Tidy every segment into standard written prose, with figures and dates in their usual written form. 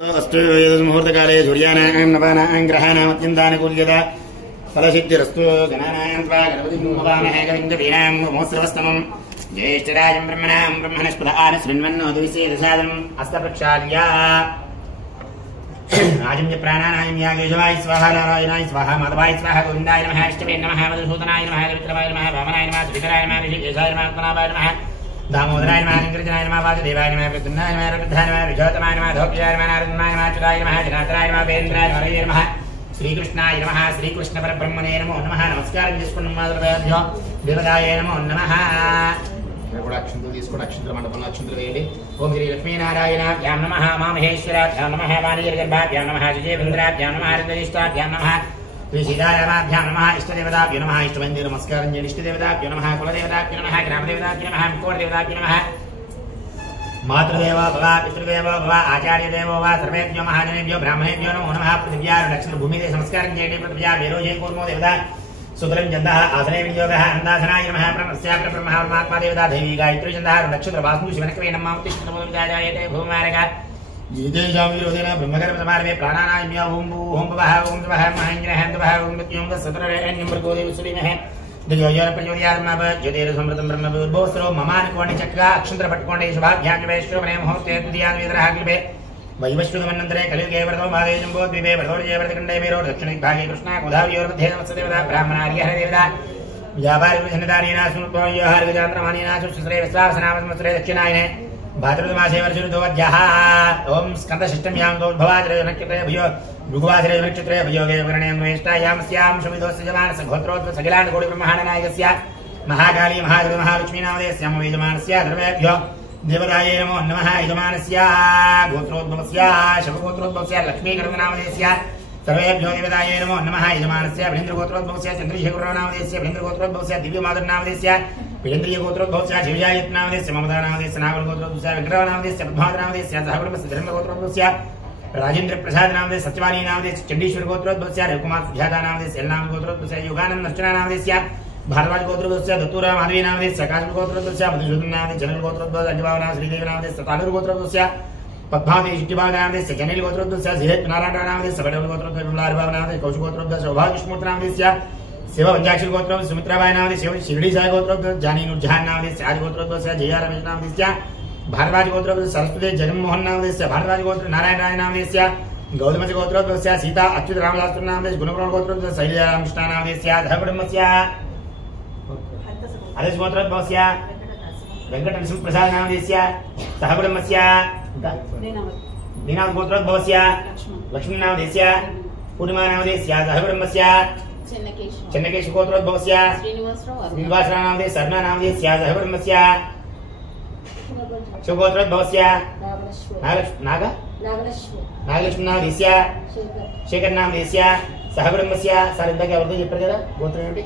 अस्तु मुहूर्तकाले सूर्यानां नवानां ग्रहाणां अत्यन्तानुकूल्यता फलसिद्धिरस्तु गणानां त्वा गणपतिं भवामहे कविन्दवीनां नमोऽस्त्रवस्तमम् ज्येष्ठराजं ब्रह्मणां ब्रह्मणस्पद आनशृण्वन्नोदविषेदसादनम् हस्तप्रक्षाल्य राजं प्राणानां यागेशवाय स्वाहा नारायणाय स्वाहा माधवाय स्वाहा गोविन्दाय नमः अष्टवे नमः मधुसूदनाय नमः विक्रमाय नमः वामनाय नमः श्रीधराय नमः ऋषिकेशाय नमः उत्तनाय नमः दामोदराय नमः शंकरजनाय नमः वासुदेवाय नमः प्रद्युम्नाय नमः रुद्राय नमः विजोतमाय नमः धोप्याय नमः नारदनाय नमः अच्युताय नमः जनार्दनाय नमः वेन्द्राय नमः श्रीकृष्णाय नमः श्रीकृष्ण परब्रह्मणे नमो नमः नमस्कारं చేసుకున్న మాధవదేవ్యో దేవదాయ నమో నమః కూడా అక్షంతలు తీసుకొని అక్షంతల మండపంలో అక్షంతలు వేయండి ఓం శ్రీ లక్ష్మీనారాయణ ధ్యాన నమః మామహేశ్వరాభ్యాం నమః వాణీర్గర్భాభ్యాం నమః సుజేంద్రాభ్యాం నమః హరితరిష్టాభ్యాం నమః శ్రీ సీతారామాభ్యాం నమః ఇష్టదేవతాభ్యో నమః ఇష్టవందే నమస్కారం చేయండి ఇష్టదేవతాభ్యో నమః కులదేవతాభ్యో నమః గ్రామదేవతాభ్యో నమః కోటదేవతాభ్యో నమః మాతృదేవో భవ పితృదేవో భవ ఆచార్యదేవో వా సర్వేభ్యో మహాజనేభ్యో బ్రాహ్మణేభ్యో నమో నమః పృథివ్యా దక్షిణ భూమిదే నమస్కారం చేయండి పృథివ్యా వేరోజే కూర్మో దేవత సుతలం చందః ఆసనే వినియోగః అందాసనాయ నమః ప్రణస్య బ్రహ్మ పరమాత్మా దేవతా దేవి గాయత్రీ చందః నక్షత్ర వాసు శివనకవే నమః ఉత్తిష్టమోదం జాయతే భూమారగ జీతేజామి విరోధేన బ్రహ్మకర్మసమారమే ప్రాణానాయ ఓం ఓం భవః ఓం భవః మహేంద్రః భవః ఓం మృత్యుం సతరరేణ్యం మృగోదేవ సురీమః దివ్యోజన ప్రచోదయాత్మవ జ్యోతిర్ సమృతం బ్రహ్మ విభోస్రో మమానుకోండి చక్కగా అక్షంతర పట్టుకోండి శుభాభ్యాజ్యవేశ్వరమనే ముహూర్తే తుదియాద్వేదరహాగ్లిపే వైవశ్వగమన్నంతరే కలియుగే వ్రతో భాగే జంబోద్వీపే వ్రతోర్జయ వ్రతఖండే మేరో దక్షిణ దిగ్భాగే కృష్ణా గోదావరియోర్मध्ये వత్సదేవతా బ్రాహ్మణార్య హరిదేవతా వ్యాపారి విజనదారీనాసునుద్భవయోహార్గజాంధ్రమానీనాసు శుశ్రే విశ్వాసనామస్మశ్రే దక్షిణాయనే भाद्रपदमासे वर्षऋतुवद्यः ओं स्कन्दषष्ठम्यां गौद्भवाचरे नक्षत्रे भुजो भृगुवाचरे नक्षत्रे भुजोगे वर्णेन्द्वेष्टायां स्यां शमिदोस्य जमानस्य गोत्रोत्सखिलान् कोटिब्रह्माण्डनायकस्य महाकाली महादेवी महालक्ष्मी नामधेयस्य यजमानस्य सर्वेभ्यो देवतायै नमो नमः यजमानस्य गोत्रोद्भवस्य शवगोत्रोद्भवस्य लक्ष्मीकर्मनामधेयस्य सर्वेभ्यो देवतायै नमो नमः यजमानस्य भीन्द्रगोत्रोद्भवस्य चन्द्रशेखरनामधेयस्य भीन्द्रगोत्रोद्भवस्य दिव्यमादरनामधेयस्य पिलेन्द्रियगोत्रोद्भवस्य शिवजायतनामधेयस्य ममतानामधेयस्य नागरगोत्रोद्भवस्य विक्रमनामधेयस्य पद्मावतनामधेयस्य सहकुटुम्बस्य धर्मगोत्रोद्भवस्य राजेन्द्रप्रसादनामधेयस्य सत्यवाणीनामधेयस्य चण्डीश्वरगोत्रोद्भवस्य रविकुमार सुजातानामधेयस्य एल्नामगोत्रोद्भवस्य योगानन्दर्चनानामधेयस्य भारद्वाजगोत्रोद्भवस्य दत्तूरा माधवीनामधेयस्य काश्मीरगोत्रोद्भवस्य मधुसूदननामधेयस्य जनरलगोत्रोद्भवस्य अंजभावनाम श्रीदेवीनामधेयस्य तालूरुगोत्रोद्भवस्य पद्मावती शिष्टिभावनामधेयस्य जनेलगोत्रोद्भवस्य धीरेत्नारायणनामधेयस्य बडवलगोत्रोद्भवस्य विमलारभावनामधेयस्य कौशिकगोत्रोद्भवस्य सौभाग्यविष्णुमूर्तिनामधेयस्य शिव पंचाक्षर गोत्रोद्भव सुमित्राबाई नामधेयस्य शिव शिरडी साई गोत्रोद्भव जानी नूरजहान नामधेयस्य आज गोत्रोद्भवस्य जया रमेश नामधेयस्य भारद्वाज गोत्रोद्भव सरस्वती जगन्मोहन नामधेयस्य भारद्वाज गोत्र नारायण राय नामधेयस्य गौतमस्य गोत्रोद्भवस्य सीता अच्युत रामशास्त्री नामधेयस्य गुणप्रण गोत्रोद्भव शैलजाराम कृष्ण नामधेयस्य धर्मकुटुम्बस्य हरेश गोत्रोद्भवस्य वेंकट नरसिंहप्रसाद नामधेयस्य सहकुटुम्बस्य नीनाथ गोत्रोद्भवस्य लक्ष्मी नामधेयस्य पूर्णिमा नामधेयस्य सहकुटुम्बस्य चन्नकेश गोत्रोद्भवस्य श्रीनिवासराव नामधेयस्य सरना नामधेयस्य सहकुटुम्बस्य शिवगोत्रोद्भवस्य नागलक्ष्मी नामधेयस्य शेखर नामधेयस्य सहकुटुम्बस्य सर इंदाके ఎవరితో చెప్పారు కదా గోత్రం ఏంటి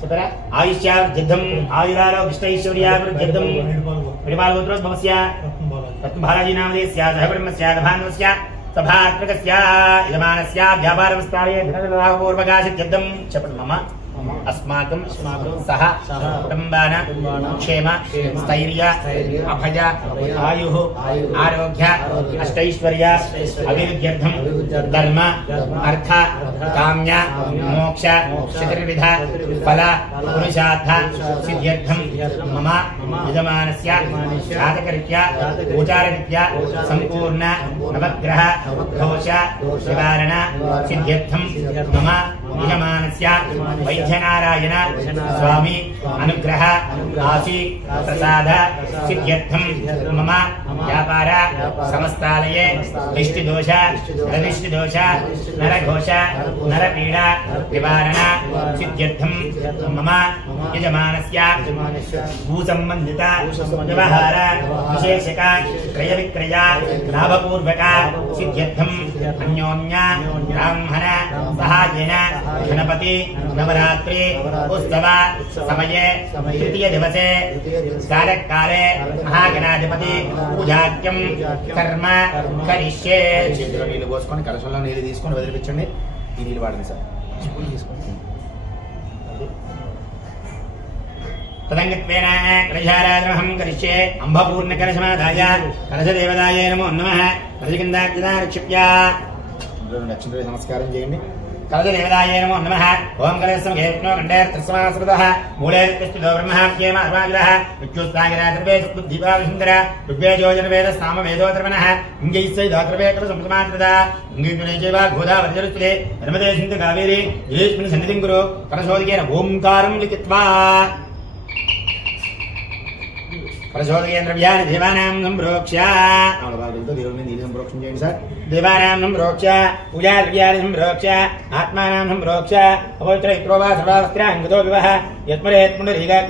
చెప్పారా ఆయుష్యార్జద్ధం ఆయురారోగ్యైశ్వర్యాభివృద్ధ్యర్థం పరిపాల గోత్రోద్భవस्य రత్నబాలాజీ నామధేయस्य सहकुटुम्बस्य దభాన్వस्य सभात्मकस्य यजमानस्य व्यापारविस्तारे धनलाभपूर्वकासिद्ध्यर्थं చెప్పండి మమ अस्माकं सह कुटुम्बानां क्षेम स्थैर्य अभय आयुः आरोग्य अष्टैश्वर्य अभिवृद्ध्यर्थं धर्म अर्थ काम्य मोक्ष चतुर्विध फल पुरुषार्थ सिद्ध्यर्थं मम यजमानस्य जातकरीत्या गोचाररीत्या संपूर्ण नवग्रह दोष निवारण सिद्ध्यर्थं मम యజమానస్య వైద్యనారాయణ స్వామి అనుగ్రహ ఆశీ ప్రసాద సిద్ధ్యర్థం మమ వ్యాపార సమస్తాలయే దిష్టిదోష రదిష్టిదోష నరఘోష నరపీడ నివారణ సిద్ధ్యర్థం మమ యజమానస్య భూసంబంధిత వ్యవహార విశేషక క్రయ విక్రయ లాభపూర్వక సిద్ధ్యర్థం అన్యోన్య బ్రాహ్మణ సహాయేన గణపతి నవరాత్రి ఉత్సవ సమయే తృతీయ దివసే కాలకాలే మహాగణాధిపతి పూజాఖ్యం కర్మ కరిష్యే. చేతిలో నీళ్లు పోసుకొని కలశంలో నీళ్ళు తీసుకొని వదిలిపించండి. ఈ నీళ్ళు వాడండి సార్. తదంగత్వేన కలశారాధనమహం కరిష్యే. అంబపూర్ణకలశమాదాయ కలశదేవతాయే నమో నమః. కలశకిందాగ్నినా నిక్షిప్య నక్షత్ర నమస్కారం చేయండి. కలశదేవతాయే నమో నమః. ఓం కలశం హేత్నో ఖండేర్తస్మాస్మృతః మూలేర్తిష్ఠితో బ్రహ్మహత్యేమ అర్వాగ్రహ విద్యుత్సాగరాద్రవే సుద్దీపావిసుందర ఋగ్వేదోజనవేద సామవేదోధర్మణః ఇంగైస్సైదాగ్రవే కలశంసమాత్రద ఇంగైతునైచైవ గోదావరిజలుస్తులే నర్మదే సింధు కావేరి గిరీష్మిని సన్నిధిం కురు. కలశోదకేన ఓంకారం లిఖిత్వా కలశోదకేన ద్రవ్యాన్ని దేవానాం సంప్రోక్ష. దేవుని నీళ్ళు సంప్రోక్షణ చేయండి సార్. దేవానాం సంప్రోక్ష పూజా ద్రవ్యాన్ని సంప్రోక్ష ఆత్మానాం సంప్రోక్ష అపవిత్ర ఇత్రోవా సర్వావస్త్రాంగతో వివహ యత్మరేత్ పుండరీకాక్ష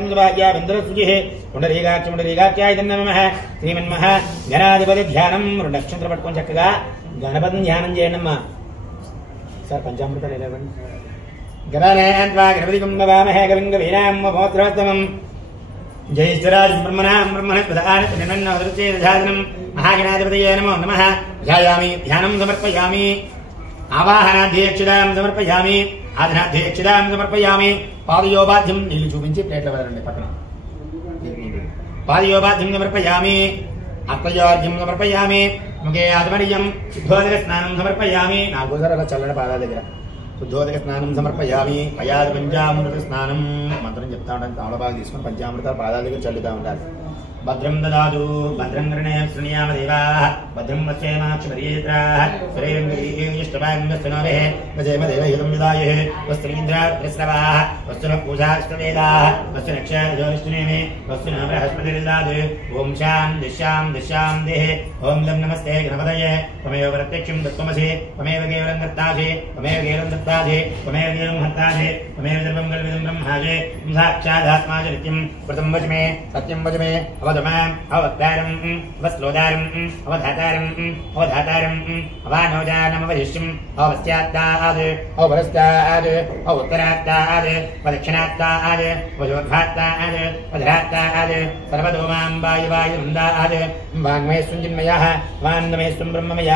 బిందురశుచిః పుండరీకాక్ష పుండరీకాక్షాయ నమః. శ్రీమన్మః గణాధిపతి ధ్యానం. రెండు నక్షత్రం పట్టుకొని చక్కగా గణపతిని ధ్యానం చేయండి అమ్మా. సార్ పంచామృతాలు ఇవ్వండి. గణానాన్వా గణపతి కుంభవామహే కవింగ వీరాం మోత్రోత్తమం. జయశ్వరాజ బ్రహ్మణాం బ్రహ్మణస్పదానం మహాగణాధిపతయే నమో నమః. ధ్యాయామి ధ్యానం సమర్పయామి. ఆవాహనాధ్యక్షిదాం సమర్పయామి. ఆధనాధ్యక్షిదాం సమర్పయామి. పాదయోపాధ్యం నీళ్లు చూపించి ప్లేట్ల వదలండి పక్కన. పాదయోపాధ్యం సమర్పయామి. అత్వయోర్ఘ్యం సమర్పయామి. ముఖే ఆత్మనీయం శుద్ధోదక స్నానం సమర్పయామి. నాలుగోసారి అలా చల్లని పాదాల దగ్గర శుద్ధోదక స్నానం సమర్పయామి. పయాది పంచామృత స్నానం మంత్రం చెప్తా ఉంటాను. తామలబాగా తీసుకుని పంచామృతాలు పాదాల దగ్గర చల్లుతా ఉంటారు. భద్రం దదాతు భద్రం కర్ణేన శృణుయామ దేవాః భద్రం పశ్యేమాక్షపరియేత్రాః శ్రేయంగేష్టభాగంగస్తనోభిః వజేమ దేవహితం విదాయే వస్త్రీంద్రాస్రవాః వస్తున పూజాస్తవేదాః వస్తు నక్షత్రజ్యోతిష్ఠునేమి వస్తు న బృహస్పతిర్దదాతు. ఓం శాంతి శాంతి శాంతిః. ఓం లం నమస్తే గణపతయే. త్వమేవ ప్రత్యక్షం తత్వమసి త్వమేవ కేవలం దత్తాసి త్వమేవ కేవలం దత్తాసి త్వమేవ కేవలం హర్తాసి త్వమేవ సర్వం కల్పితం బ్రహ్మాసి సాక్షాదాత్మాచ నిత్యం కృతం వచమే సత్యం వచమే అవధమాం అవక్తారం అవశ్లోదారం అవధాతారం అవధాతారం అవానోజానమవశిష్యం అవస్యాత్తాద్ అవపరస్తాద్ అవోత్తరాత్తాద్ అవదక్షిణాత్తాద్ అవజోద్భాత్తాద్ అవధరాత్తాద్ సర్వతోమాం వాయువాయుందాద్ వాంగ్మయస్వం చిన్మయః వాన్నమయస్వం బ్రహ్మమయ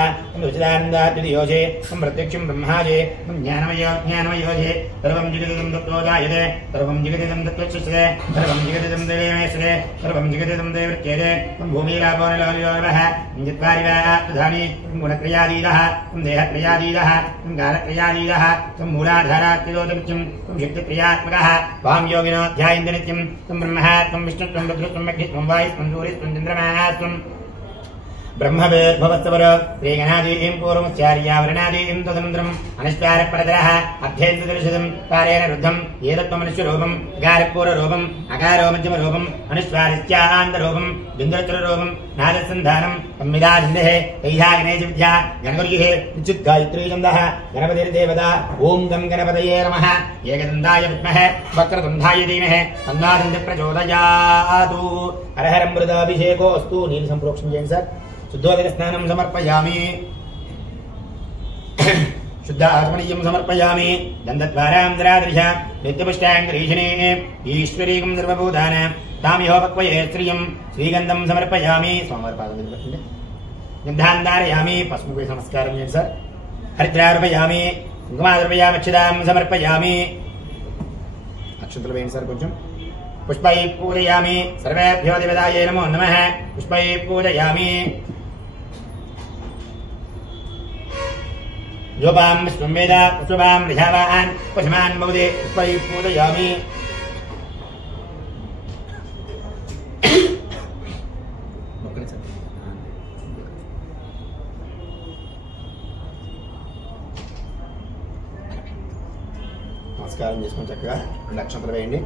రుచిదానందాద్వితీయోజే ప్రత్యక్షం బ్రహ్మాజే జ్ఞానమయోజ్ఞానమయోజే సర్వం జగదిదం తత్వోజాయతే సర్వం జగదిదం తత్వచ్యుతే సర్వం జగదిదం దేవేమేశ్వరే సర్వం జగదిదం దేవృత్యేదే భూమిరాపోనలోయోర్వః జిత్వారివాధాని గుణక్రియాదీదః దేహక్రియాదీదః కాలక్రియాదీదః మూలాధారాత్రిలోచమిత్యం శక్తిక్రియాత్మకः వాం యోగినో ధ్యాయంతి నిత్యం బ్రహ్మత్వం విష్ణుత్వం రుద్రత్వం అగ్నిత్వం వాయుత్వం సూర్యత్వం చంద్రమాత్వం బ్రహ్మవేద్భవత్సవర శ్రీగణాదీం పూర్వముచ్చార్యావరణాదీం తదనంతరం అనుష్ఠారపరతరః అధ్యేంద్రదర్శనం కారేణ రుద్ధం ఏతత్వమనుష్యరూపం అకారపూర్వరూపం అకారోమధ్యమరూపం అనుష్ఠారిత్యాహాంతరూపం బిందురచరరూపం నాదసంధానం సంవిదాధిందః తైహాగ్నేయ విద్యా గణగురుః విద్యుద్గాయత్రీ ఛందః గణపతిర్దేవతా. ఓం గం గణపతయే నమః. ఏకదంతాయ విద్మహే వక్రతుండాయ ధీమహి తన్నో ప్రచోదయాతు. హరహరమృతాభిషేకోస్తు. నీళ్ళు సంప్రోక్షణ చేయండి సార్. శుద్ధోదక స్నానం సమర్పయామి. శుద్ధ ఆత్మనీయం సమర్పయామి. దంతద్వారాంతరాదృశ నిత్యపుష్టాంగరీషిణే ఈశ్వరీకం సర్వభూతాన తామిహోపక్వయే శ్రియం శ్రీగంధం సమర్పయామి. స్వామివారి పాదం మీద పెట్టండి. గంధాంధారయామి. పసుపు నమస్కారం చేయండి సార్. హరిద్రార్పయామి. కుంకుమాద్రపయామక్షదాం సమర్పయామి. అక్షంతలు వేయండి సార్ కొంచెం. పుష్పై పూజయామి. సర్వేభ్యో దేవతాయే నమో నమః. పుష్పై పూజయామి. యోపాం విశ్వం వేద పుష్పాం రిషావాన్ పశుమాన్ మౌదే పుష్పై పూజయామి. నమస్కారం చేసుకొని చక్కగా 2 అక్షంతలు వేయండి.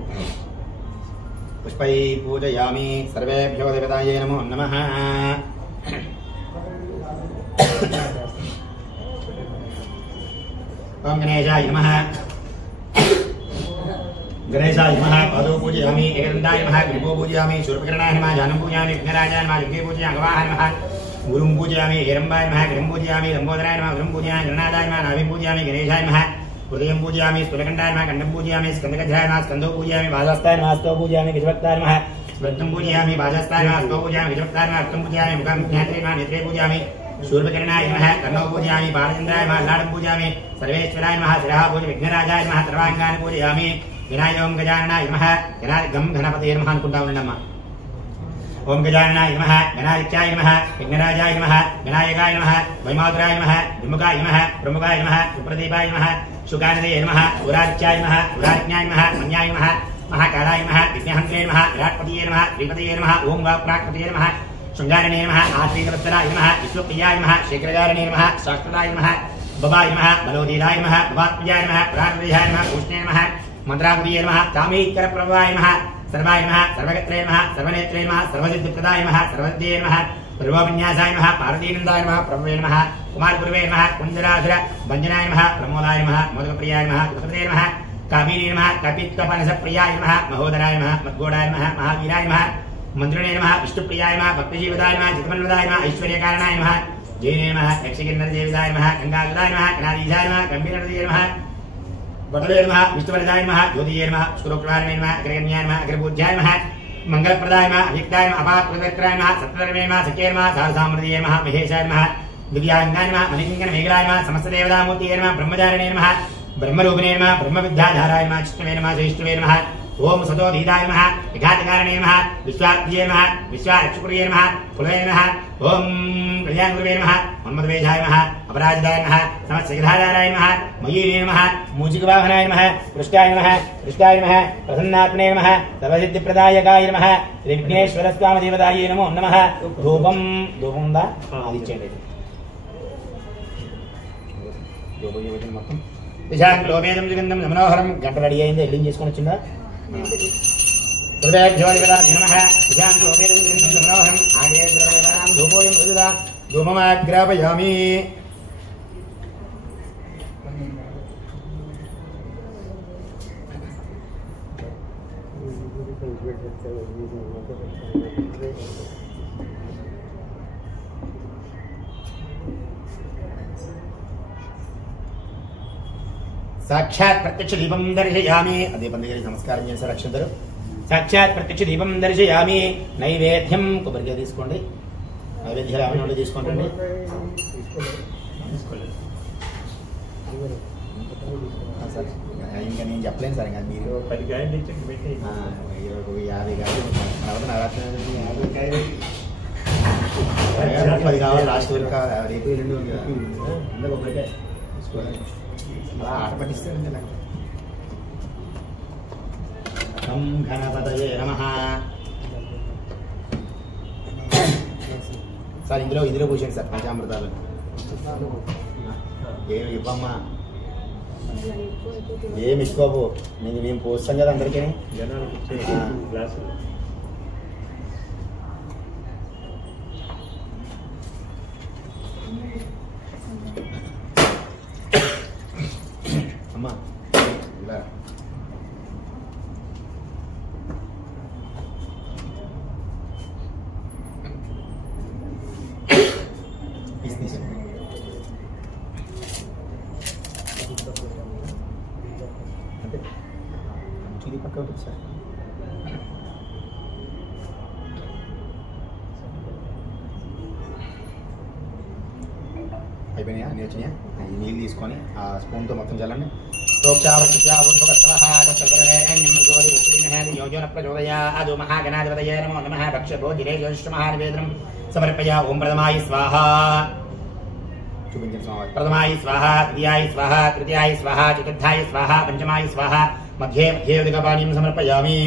పుష్పై పూజయామి. సర్వేభ్యో దేవతాయే నమో నమః. ఓం గణేశాయ నమః. गणेशाय नमः. पादौ पूजयामि. एकदन्ताय नमः. ग्रीवो पूजयामि. शूर्पकर्णाय नमः. जानं पूजयामि. विघ्नराजाय नमः. जुगे पूजयामि. गवाहाय नमः. गुरुं पूजयामि. हिरम्बाय नमः. गिरिं पूजयामि. लम्बोदराय नमः. गुरुं पूजयामि. गणनाथाय नमः. नाभिं पूजयामि. गणेशाय नमः. हृदयं पूजयामि. स्थूलकण्ठाय नमः. कण्ठं पूजयामि. स्कन्दगन्धाय नमः. स्कन्दौ पूजयामि. बाधास्ताय नमः. हस्तौ पूजयामि. गजवक्ताय नमः. वृत्तं पूजयामि. बाधास्ताय नमः. हस्तौ पूजयामि. गजवक्ताय नमः. हस्तं पूजयामि. मुखं ज्ञात्रे नमः. नेत्रे पूजयामि. शूर्पकर्णाय नमः. कर्णौ पूजयामि. बालचन्द्राय नमः. लाडं पूजयामि. सर्वेश्वराय नमः. शिरः पूज. विघ्नराजाय नमः. सर्वाङ्गानि पूजयामि. विनायकं गजाननाय नमः. गणाधिकं गणपतये नमः अनुకుంటా ఉండండమ్మా. ఓం గజాననాయ నమః. గణాధిక్యాయ నమః. విఘ్నరాజాయ నమః. వినాయకాయ నమః. వైమాతురాయ నమః. విముఖాయ నమః. ప్రముఖాయ నమః. సుప్రదీపాయ నమః. శుకానదయే నమః. ఉరాధ్యాయ నమః. ఉరాజ్ఞాయ నమః. మన్యాయ నమః. మహాకాలాయ నమః. విఘ్నహంత్రే నమః. విరాట్పతియే నమః. శ్రీపతియే నమః. ఓం వాక్ప్రాక్పతియే నమః. శృంగారణే నమః. ఆశ్రీకవత్సరాయ నమః. విశ్వప్రియాయ నమః. శేఖరగారణే నమః. శాస్త్రదాయ నమః. బబాయ నమః. బలోదీరాయ నమః. భవాత్మజాయ నమః. పురాణప్రతిహాయ నమః. భూష్ణే నమః. మంత్రాకుడియే నమః. తామీకరప్రభవాయ నమః. सर्वाय नमः. सर्वगत्रे नमः. सर्वनेत्रे नमः. सर्वसिद्धिप्रदाय नमः. सर्वसिद्धये नमः. सर्वोपन्यासाय नमः. पार्वतीनन्दाय नमः. प्रभवे नमः. कुमारपुरवे नमः. कुञ्जरासुर भञ्जनाय नमः. प्रमोदाय नमः. मोदकप्रियाय नमः. दुःखप्रदे नमः. कामिनी नमः. कपित्वपनसप्रियाय नमः. महोदराय नमः. मद्गोडाय नमः. महावीराय नमः. मन्त्रिणे नमः. विष्णुप्रियाय नमः. भक्तिजीवदाय नमः. चित्तमन्वदाय नमः. ऐश्वर्यकारणाय नमः. जैने नमः. यक्षगिरिनरदेवदाय नमः. गङ्गासुदाय नमः. गणाधीशाय नमः. गम्भीरनदीय नमः. वटले नमः. विष्णुवरदाय नमः. ज्योतिये नमः. शुक्रोक्रारणे नमः. अग्रगण्याय नमः. अग्रपूज्याय नमः. मंगलप्रदाय नमः. अभिक्ताय नमः. अपात्रदक्राय नमः. सत्तधर्मे नमः. सख्ये नमः. सारसामृतिये नमः. महेशाय नमः. दिव्यांगाय नमः. मणिकिङ्कण मेघलाय नमः. समस्तदेवतामूर्तिये नमः. ब्रह्मचारिणे नमः. ब्रह्मरूपिणे नमः. ब्रह्मविद्याधाराय नमः. चिष्णवे नमः. सहिष्णवे नमः. ओम सतोधीताय नमः. विघातकारणे नमः. विश्वात्मजे नमः. विश्वारक्षकुर्ये नमः. कुलवे नमः. ओम कल्याणगुरवे नमः. मन्मथवेशाय नमः. अपराजिताय नमः. समस्तगिधाधाराय नमः. मयीने नमः. मूषिकवाहनाय नमः. पृष्ठाय नमः. पृष्ठाय नमः. प्रसन्नात्मने नमः. सर्वसिद्धिप्रदायकाय नमः. श्रीविघ्नेश्वरस्वामिदेवतायै नमो नमः. धूपं दा అది చేయండి. ధూపం మొత్తం విశాఖలోమేదం సుగంధం మనోహరం. గంట రెడీ అయింది. ఎల్లింగ్ చేసుకొని వచ్చిందా? హృదయభ్యో నమః. విశాఖలోమేదం సుగంధం మనోహరం. ఆగే ద్రవ్యానాం ధూపోయం ప్రజుదా ధూమమాగ్రాపయామి. సాక్షాత్ ప్రత్యక్ష దీపం దర్శయామి. ఆ దీపం దగ్గర నమస్కారం చేశారు అక్షంతరు. సాక్షాత్ ప్రత్యక్ష దీపం దర్శయామి. నైవేద్యం కొబ్బరికాయ తీసుకోండి. నైవేద్యాలు ఏమైనా తీసుకోండి. ఇంకా నేను చెప్పలేను సార్. ఇంకా మీరు 10 కాయలు 50 కాయలు 10 కావాలి. లాస్ట్ వరకు రేపు రెండు కొబ్బరికాయ తీసుకోవాలి. అలా ఆట పట్టిస్తారండి నాకు. ఓం గణపతయే నమః. సార్ ఇందులో పూసండి సార్ పంచామృతాలు. ఏమి ఇవ్వమ్మా, ఏమి ఇసుకోపు. మేము పోస్తాం కదా అందరికీ. అమ్మా ఇలా అంటే ఇది పక్క ఉంటుంది సార్. అయిపోయినాయా? అన్నీ వచ్చినాయా? నీళ్ళు తీసుకొని ఆ స్పూన్తో మొత్తం చల్లండి. महागणाधिपतये नमो नमः. भक्ष्यभोजिरे ज्योतिष्महानिवेदनं समर्पय. ओम प्रथमाय स्वाहा. प्रथमाय स्वाहा, द्वितीयाय स्वाहा, तृतीयाय स्वाहा, चतुर्थाय स्वाहा, पंचमाय स्वाहा, मध्ये उदकपानीं समर्पयामि.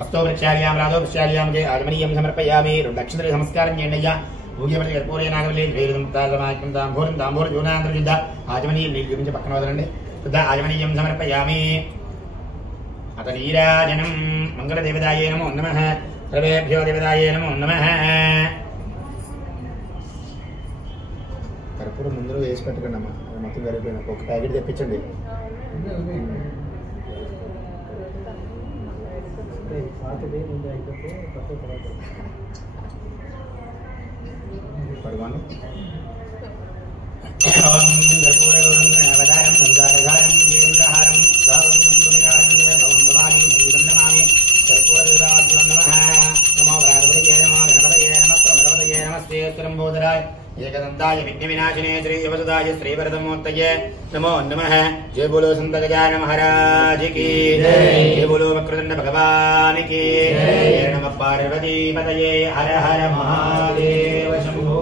हस्तो वृक्षाल्यां राधो वृक्षाल्यां आजमनीयं समर्पयामि. दक्षिणे नमस्कारं చేయండియ్యా. భూగ్యపతి కర్పూరే నాగవల్లి వేదం తాళమాకం తాంబూలం తాంబూల జూనాంతర్యుద్ధ ఆజమనీయం నీళ్ళు గురించి పక్కన వదలండి. ఆజమనీయం సమర్పయామి. అతలీరాజనం మంగళదేవతాయే నమో నమః సర్వేభ్యో దేవతాయే నమో నమః. కర్పూరం ముందు వేసి పెట్టకండి అమ్మా, మొత్తం జరిగిపోయిన ఒక ప్యాకెట్ తెప్పించండి. పడుకోండి. ఏకదంతాయ విఘ్నవినాశినే శ్రీవసుదాయ శ్రీవరదమూర్తయే నమో నమః. జయ బోలో సంత గజానన మహారాజ్ కి జయ బోలో వక్రతుండ భగవాన్ కి నమః. పార్వతీపతయే హర హర మహాదేవ శంభో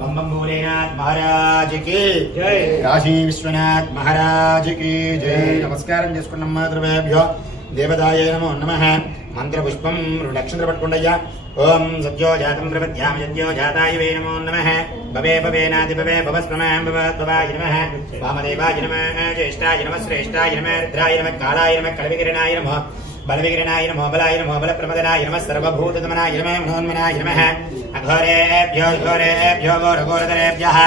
బం బం భోలేనాథ్ మహారాజ్ కి జై. కాశీ విశ్వనాథ్ మహారాజ్ కి జై. నమస్కారం చేసుకున్నాం మాతృభ్యో దేవతాయ నమో నమః. మంత్రపుష్పం నక్షత్ర పట్టుకుండయ్యా. ఓం సత్యో జాతం ప్రపద్యామ యజ్ఞో జాతాయ వే నమో నమః. భవే భవేనాది భవే భవస్మమాం భవద్భవాయ నమః. వామదేవాయ నమః. జ్యేష్ఠాయ నమః. శ్రేష్ఠాయ నమః. రుద్రాయ నమః. కాళాయ నమః. కళవికిరణాయ నమః. బలవికిరణాయ నమో బలాయ నమో బలప్రమదనాయ నమః. సర్వభూతదమనాయ నమః. మనోన్మనాయ నమః. అఘోరేభ్యో ఘోరేభ్యో ఘోరఘోరతరేభ్యः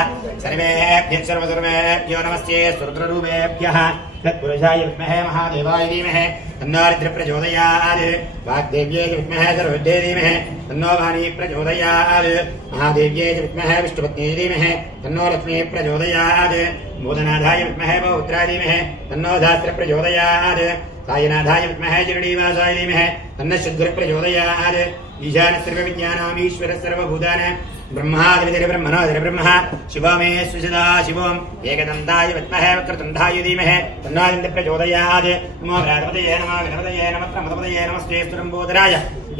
సర్వేభ్యः సర్వసర్వేభ్యో నమస్తే. రుద్రరూపేభ్యः तत्पुरुषाय विद्महे महादेवाय धीमहि तन्नो रुद्रः प्रचोदयात्. वाग्देव्यै च विद्महे सर्वविद्ये धीमहि तन्नो वाणी प्रचोदयात्. महादेव्यै च विद्महे विष्णुपत्न्यै धीमहि तन्नो लक्ष्मी प्रचोदयात्. भूतनाथाय विद्महे बहुपुत्राय धीमहि तन्नो धात्री प्रचोदयात्. सायनाथाय विद्महे शिरडीवासाय धीमहि तन्नः सद्गुरुः प्रचोदयात्. ईशानः सर्वविज्ञानाम् ईश्वरः सर्वभूतानां ब्रह्मादिब्रह्मणोदिर ब्रह्मः शिवमे सुसदा शिवम्. एकदन्ताय विद्महे वक्रतुण्डाय धीमहि तन्नो इन्द्रः प्रचोदयात्. नमो भ्रातपतये नमः गणपतये नमः प्रमदपतये नमस्ते स्तुरम्बोदराय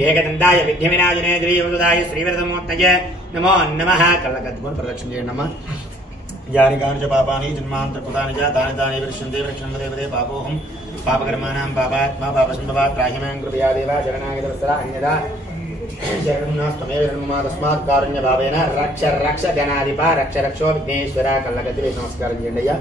एकदन्ताय विघ्नविनाशने श्रीवरदाय श्रीवरदमूर्तये नमो नमः. कळकद्गुण प्रदक्षिण नमः. यानि कानि च पापानि जन्मान्तरकृतानि च तानि तानि विरक्ष्यन्ते विरक्षन्ते पापोऽहं पापकर्माणां पापात्मा पापसम्भवात् त्राहिमां कृपया देव शरणागतवत्सला अन्यदा तस्मात् कारुण्य भावेन रक्ष रक्ष गणाधिप रक्ष रक्षो विघ्नेश्वर. कल्लगद्दि नमस्कारं చేయండి అయ్యా.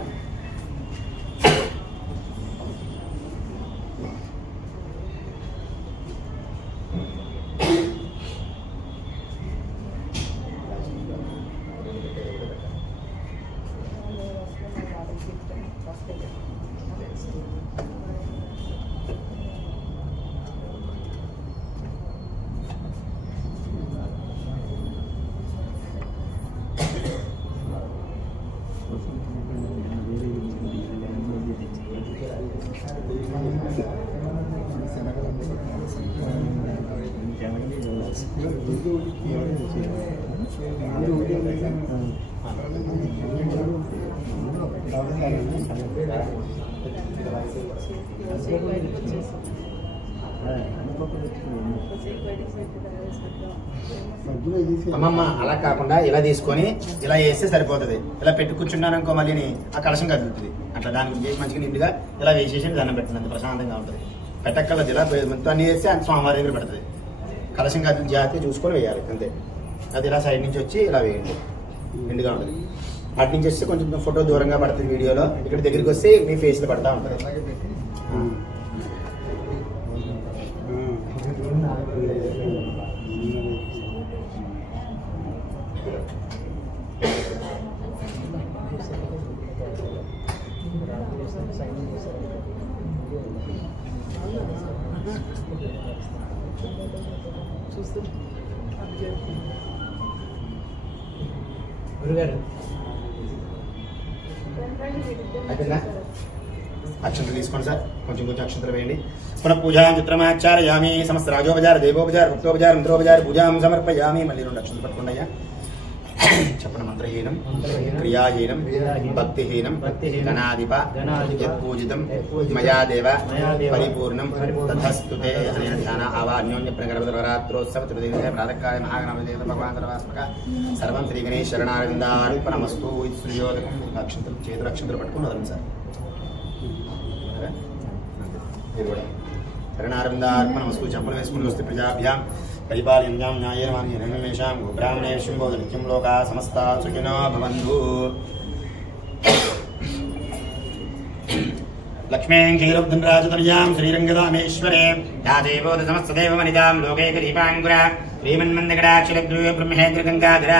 అమ్మమ్మ అలా కాకుండా ఇలా తీసుకొని ఇలా వేస్తే సరిపోతుంది. ఇలా పెట్టి కూర్చున్నాను అనుకో మళ్ళీ ఆ కలశం కదులుతుంది. అట్లా దాని గురించి మంచిగా నిండుగా ఇలా వేసేసి దండం పెట్టింది, అంత ప్రశాంతంగా ఉంటుంది. పెట్టక్కర్లేదు, ఇలా మొత్తం అన్ని వేస్తే అంత స్వామివారి దగ్గర పెడుతుంది. కలశం కదిలి జాగ్రత్తగా చూసుకొని వేయాలి అంతే. అది ఇలా సైడ్ నుంచి వచ్చి ఇలా వేయండి, నిండుగా ఉంటుంది. అటు నుంచి వస్తే కొంచెం ఫోటో దూరంగా పడుతుంది వీడియోలో, ఇక్కడ దగ్గరికి వస్తే మీ ఫేస్లో పడతా ఉంటుంది. అయిపోయిందా? అక్షంతలు తీసుకోండి సార్, కొంచెం కొంచెం అక్షంతలు వేయండి. పునః పూజాం చిత్రమాచారయామి. సమస్త రాజోపచార దేవోపచార భక్తోపచార మంత్రోపచార పూజాం సమర్పయామి. మళ్ళీ 2 అక్షంతలు పట్టుకోండి అయ్యా. చెప్పండి. మంత్రహీనం క్రియాహీనం భక్తిహీనం గణాధిప యత్పూజితం మయా దేవ పరిపూర్ణం తథస్తుతే అనేన ధ్యాన ఆవాన్యోన్య ప్రగర్భరాత్రోత్సవ త్రిదేవ ప్రాతకాల మహాగణపతి భగవాన్ సర్వాత్మక సర్వం శ్రీ గణేశ శరణారవిందార్పణమస్తు. శ్రీయోదకం అక్షంతలు చేతులు అక్షంతలు పట్టుకుని వదండి సార్. మీరు కూడా శరణారవిందార్పణమస్తు. చెప్పులు వేసుకుని వస్తే ప్రజాభ్యాం పరిపాలయంజాం న్యాయేన హిరణ్యమేషాం గోబ్రాహ్మణే విష్ణుబోధ నిత్యం లోకా సమస్తా సుఖినో భవంతు. लक्ष्मीं क्षीरोद्धनराजतनयां श्रीरङ्गदामेश्वरे या देवोद समस्तदेव वनितां लोकैकदीपाङ्कुरा श्रीमन्मन्दकटाक्षलब्धूय ब्रह्मेन्द्रगङ्गाधरा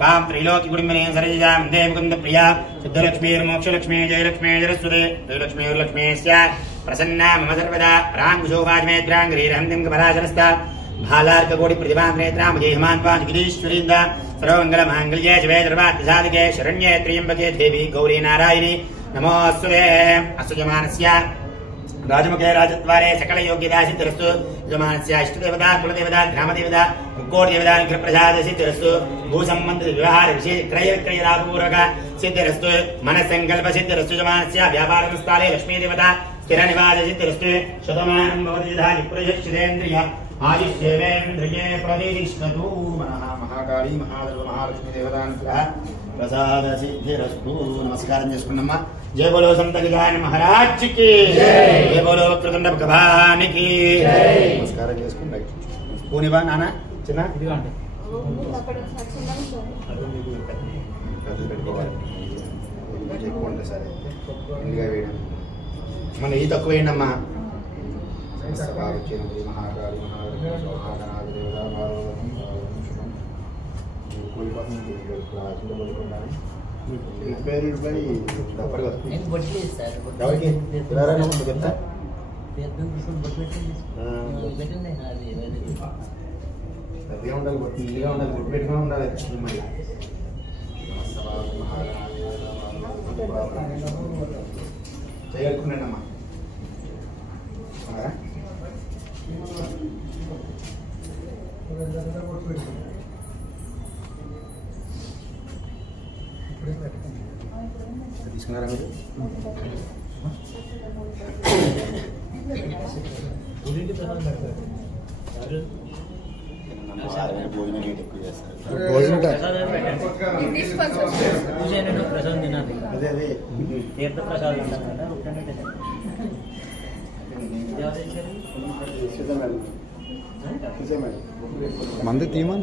पां त्रैलोक्यकुडिम्बिनी सरजिजां वन्दे मुकुन्दप्रिया सिद्धलक्ष्मीर्मोक्षलक्ष्मी जयलक्ष्मी जरस्वते जयलक्ष्मीर्लक्ष्मीस्य प्रसन्ना मम सर्वदा राङ्कुशोभाजमेद्राङ्गरीरहन्तिङ्गपराशरस्ता भालार्ककोटिप्रतिभान्त्रेत्रामजे हिमान्वादिगिरीश्वरीन्द सर्वमङ्गलमाङ्गल्ये शिवे सर्वार्थसाधिके शरण्ये त्र्यम्बके देवी गौरी नारायणी नमोऽस्तुते अस्तु यजमानस्य राजमुखे राजद्वारे सकल योग्यता सिद्धिरस्तु यजमानस्य इष्टदेवता कुलदेवता ग्रामदेवता मुक्कोटिदेवता अनुग्रहप्रसाद सिद्धिरस्तु भूसम्बन्ध व्यवहार विषय क्रय विक्रय लाभपूर्वक सिद्धिरस्तु मनस्सङ्कल्प सिद्धिरस्तु यजमानस्य व्यापारस्थले लक्ष्मीदेवता स्थिरनिवास सिद्धिरस्तु शतमानं भवति यथा विप्रयश्चिदेन्द्रिय आयुष्येवेन्द्रिये प्रतिष्ठतु महाकाली महादेव महालक्ष्मी देवतानुग्रह प्रसाद सिद्धिरस्तु नमस्कारं చేసుకున్నమ్మా जय बोलो संत गजानन महाराज की जय बोलो वक्रतुंड भगवान की नमस्कारं చేసుకుని రైట్ పోనివా నాన్న చిన్న ఇదిగోండి అక్కడ అది పెట్టుకోవాలి చెక్కోండి సరే ఇండిగా వేయండి మన ఈ తక్కువ వేయండమ్మా సర్వాలు చేయండి మహాకాళి మహాగణాది దేవత कोई बात नहीं क्लास में बोल कर रहा है रिपेयर भाई डबर का नहीं बटले सर डबर के तेरा नाम तो कितना पेदन सुन बटले हां बेटल नहीं हां అది ఉండాలి బట్టిగా ఉండాలి గుడ్బెట్గా ఉండాలి మరి చేయకున్నానమ్మా తీసుకున్నారా మీరు మంది తీమా